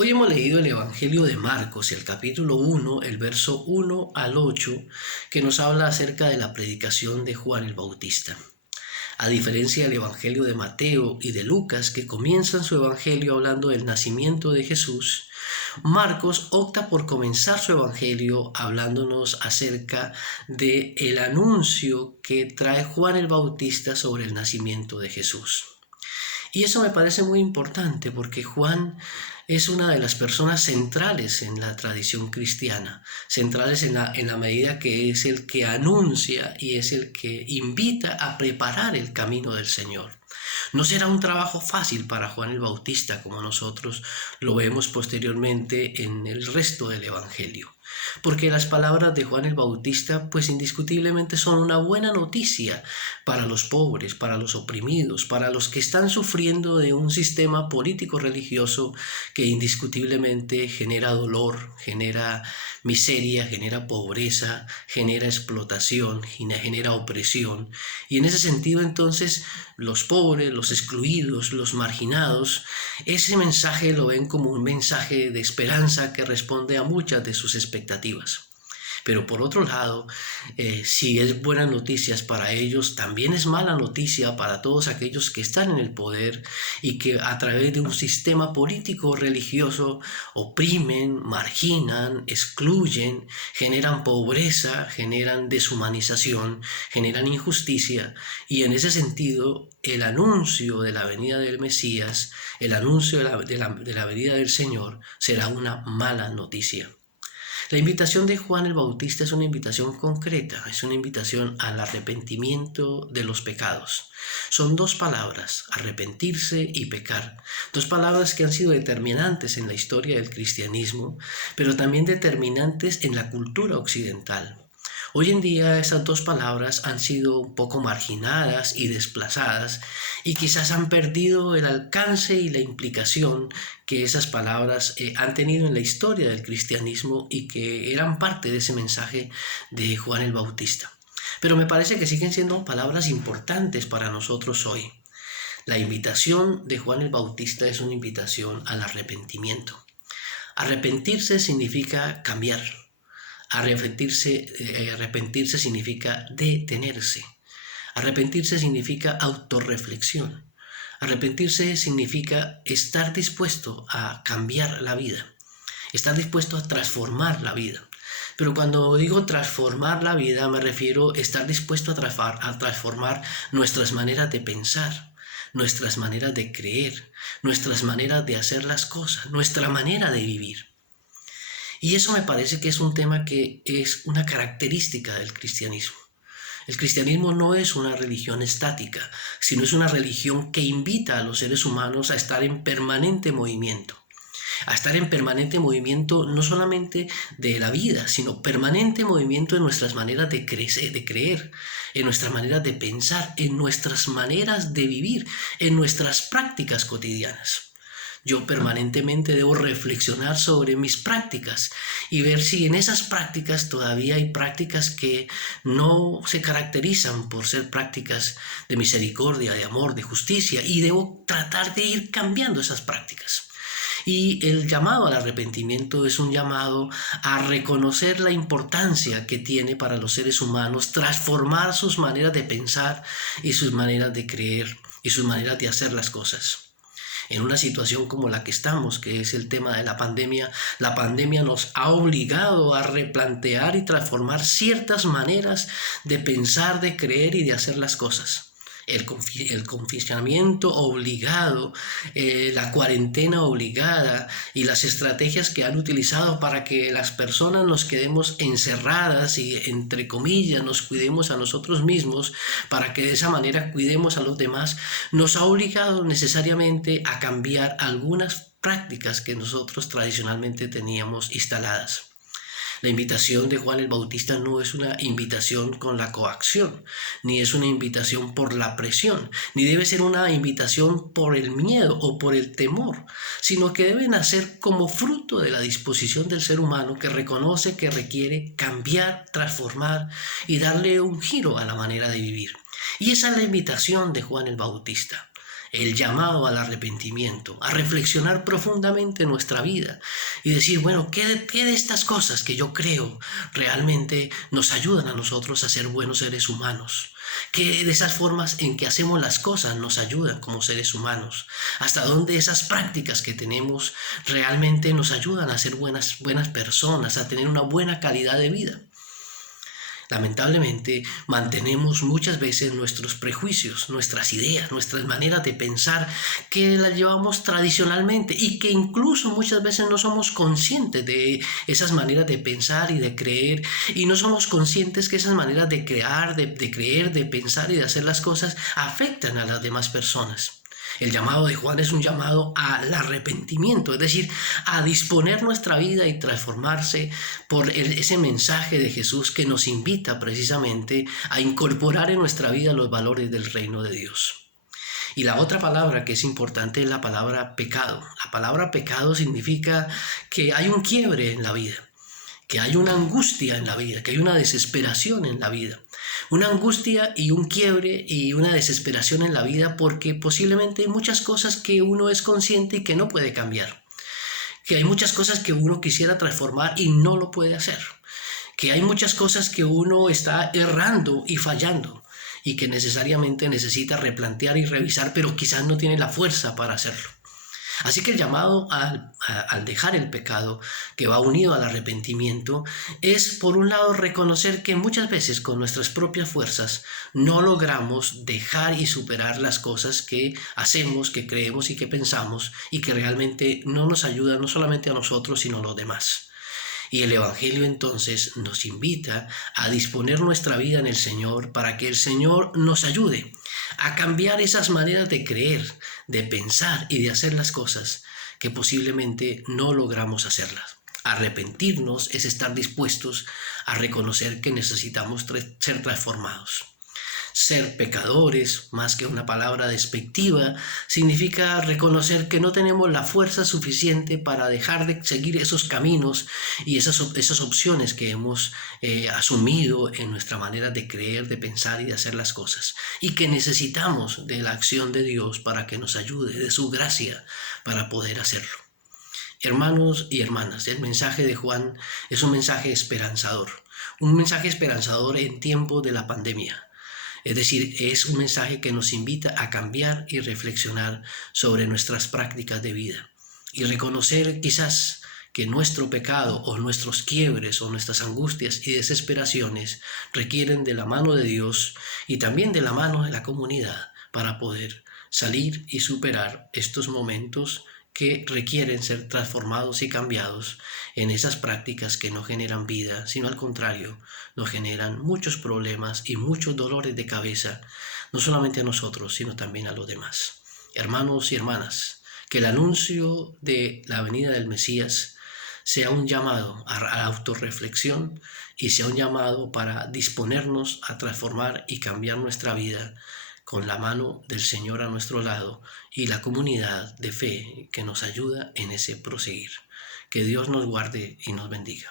Hoy hemos leído el Evangelio de Marcos, el capítulo 1, el verso 1 al 8, que nos habla acerca de la predicación de Juan el Bautista. A diferencia del Evangelio de Mateo y de Lucas, que comienzan su Evangelio hablando del nacimiento de Jesús, Marcos opta por comenzar su Evangelio hablándonos acerca del anuncio que trae Juan el Bautista sobre el nacimiento de Jesús. Y eso me parece muy importante porque Juan es una de las personas centrales en la tradición cristiana, centrales en la medida que es el que anuncia y es el que invita a preparar el camino del Señor. No será un trabajo fácil para Juan el Bautista, como nosotros lo vemos posteriormente en el resto del Evangelio, porque las palabras de Juan el Bautista pues indiscutiblemente son una buena noticia para los pobres, para los oprimidos, para los que están sufriendo de un sistema político religioso que indiscutiblemente genera dolor, genera miseria, genera pobreza, genera explotación, genera opresión. Y en ese sentido entonces los pobres, los excluidos, los marginados, ese mensaje lo ven como un mensaje de esperanza que responde a muchas de sus expectativas. Pero por otro lado, si es buenas noticias para ellos, también es mala noticia para todos aquellos que están en el poder y que a través de un sistema político religioso oprimen, marginan, excluyen, generan pobreza, generan deshumanización, generan injusticia. Y en ese sentido, el anuncio de la venida del Mesías, el anuncio de la venida del Señor será una mala noticia. La invitación de Juan el Bautista es una invitación concreta, es una invitación al arrepentimiento de los pecados. Son dos palabras, arrepentirse y pecar, dos palabras que han sido determinantes en la historia del cristianismo, pero también determinantes en la cultura occidental. Hoy en día esas dos palabras han sido un poco marginadas y desplazadas y quizás han perdido el alcance y la implicación que esas palabras han tenido en la historia del cristianismo y que eran parte de ese mensaje de Juan el Bautista. Pero me parece que siguen siendo palabras importantes para nosotros hoy. La invitación de Juan el Bautista es una invitación al arrepentimiento. Arrepentirse significa cambiar. Arrepentirse significa detenerse. Arrepentirse significa autorreflexión. Arrepentirse significa estar dispuesto a cambiar la vida, estar dispuesto a transformar la vida. Pero cuando digo transformar la vida me refiero a estar dispuesto a transformar nuestras maneras de pensar, nuestras maneras de creer, nuestras maneras de hacer las cosas, nuestra manera de vivir. Y eso me parece que es un tema que es una característica del cristianismo. El cristianismo no es una religión estática, sino es una religión que invita a los seres humanos a estar en permanente movimiento. A estar en permanente movimiento no solamente de la vida, sino permanente movimiento en nuestras maneras de creer, en nuestras maneras de pensar, en nuestras maneras de vivir, en nuestras prácticas cotidianas. Yo permanentemente debo reflexionar sobre mis prácticas y ver si en esas prácticas todavía hay prácticas que no se caracterizan por ser prácticas de misericordia, de amor, de justicia, y debo tratar de ir cambiando esas prácticas. Y el llamado al arrepentimiento es un llamado a reconocer la importancia que tiene para los seres humanos transformar sus maneras de pensar y sus maneras de creer y sus maneras de hacer las cosas. En una situación como la que estamos, que es el tema de la pandemia nos ha obligado a replantear y transformar ciertas maneras de pensar, de creer y de hacer las cosas. El confinamiento obligado, la cuarentena obligada y las estrategias que han utilizado para que las personas nos quedemos encerradas y, entre comillas, nos cuidemos a nosotros mismos, para que de esa manera cuidemos a los demás, nos ha obligado necesariamente a cambiar algunas prácticas que nosotros tradicionalmente teníamos instaladas. La invitación de Juan el Bautista no es una invitación con la coacción, ni es una invitación por la presión, ni debe ser una invitación por el miedo o por el temor, sino que debe nacer como fruto de la disposición del ser humano que reconoce que requiere cambiar, transformar y darle un giro a la manera de vivir. Y esa es la invitación de Juan el Bautista. el llamado al arrepentimiento, a reflexionar profundamente nuestra vida y decir, bueno, ¿qué de estas cosas que yo creo realmente nos ayudan a nosotros a ser buenos seres humanos? ¿Qué de esas formas en que hacemos las cosas nos ayudan como seres humanos? ¿Hasta dónde esas prácticas que tenemos realmente nos ayudan a ser buenas personas, a tener una buena calidad de vida? Lamentablemente, mantenemos muchas veces nuestros prejuicios, nuestras ideas, nuestras maneras de pensar que las llevamos tradicionalmente y que incluso muchas veces no somos conscientes de esas maneras de pensar y de creer, y no somos conscientes que esas maneras de crear, de creer, de pensar y de hacer las cosas afectan a las demás personas. El llamado de Juan es un llamado al arrepentimiento, es decir, a disponer nuestra vida y transformarse por ese mensaje de Jesús que nos invita precisamente a incorporar en nuestra vida los valores del reino de Dios. Y la otra palabra que es importante es la palabra pecado. La palabra pecado significa que hay un quiebre en la vida, que hay una angustia en la vida, que hay una desesperación en la vida. Una angustia y un quiebre y una desesperación en la vida porque posiblemente hay muchas cosas que uno es consciente y que no puede cambiar. Que hay muchas cosas que uno quisiera transformar y no lo puede hacer. Que hay muchas cosas que uno está errando y fallando y que necesariamente necesita replantear y revisar, pero quizás no tiene la fuerza para hacerlo. Así que el llamado al dejar el pecado, que va unido al arrepentimiento, es por un lado reconocer que muchas veces con nuestras propias fuerzas no logramos dejar y superar las cosas que hacemos, que creemos y que pensamos y que realmente no nos ayudan no solamente a nosotros sino a los demás. Y el Evangelio entonces nos invita a disponer nuestra vida en el Señor para que el Señor nos ayude a cambiar esas maneras de creer, de pensar y de hacer las cosas que posiblemente no logramos hacerlas. Arrepentirnos es estar dispuestos a reconocer que necesitamos ser transformados. Ser pecadores, más que una palabra despectiva, significa reconocer que no tenemos la fuerza suficiente para dejar de seguir esos caminos y esas opciones que hemos asumido en nuestra manera de creer, de pensar y de hacer las cosas. Y que necesitamos de la acción de Dios para que nos ayude, de su gracia, para poder hacerlo. Hermanos y hermanas, el mensaje de Juan es un mensaje esperanzador en tiempo de la pandemia. Es decir, es un mensaje que nos invita a cambiar y reflexionar sobre nuestras prácticas de vida y reconocer quizás que nuestro pecado o nuestros quiebres o nuestras angustias y desesperaciones requieren de la mano de Dios y también de la mano de la comunidad para poder salir y superar estos momentos que requieren ser transformados y cambiados en esas prácticas que no generan vida, sino al contrario, nos generan muchos problemas y muchos dolores de cabeza, no solamente a nosotros, sino también a los demás. Hermanos y hermanas, que el anuncio de la venida del Mesías sea un llamado a la autorreflexión y sea un llamado para disponernos a transformar y cambiar nuestra vida con la mano del Señor a nuestro lado y la comunidad de fe que nos ayuda en ese proseguir. Que Dios nos guarde y nos bendiga.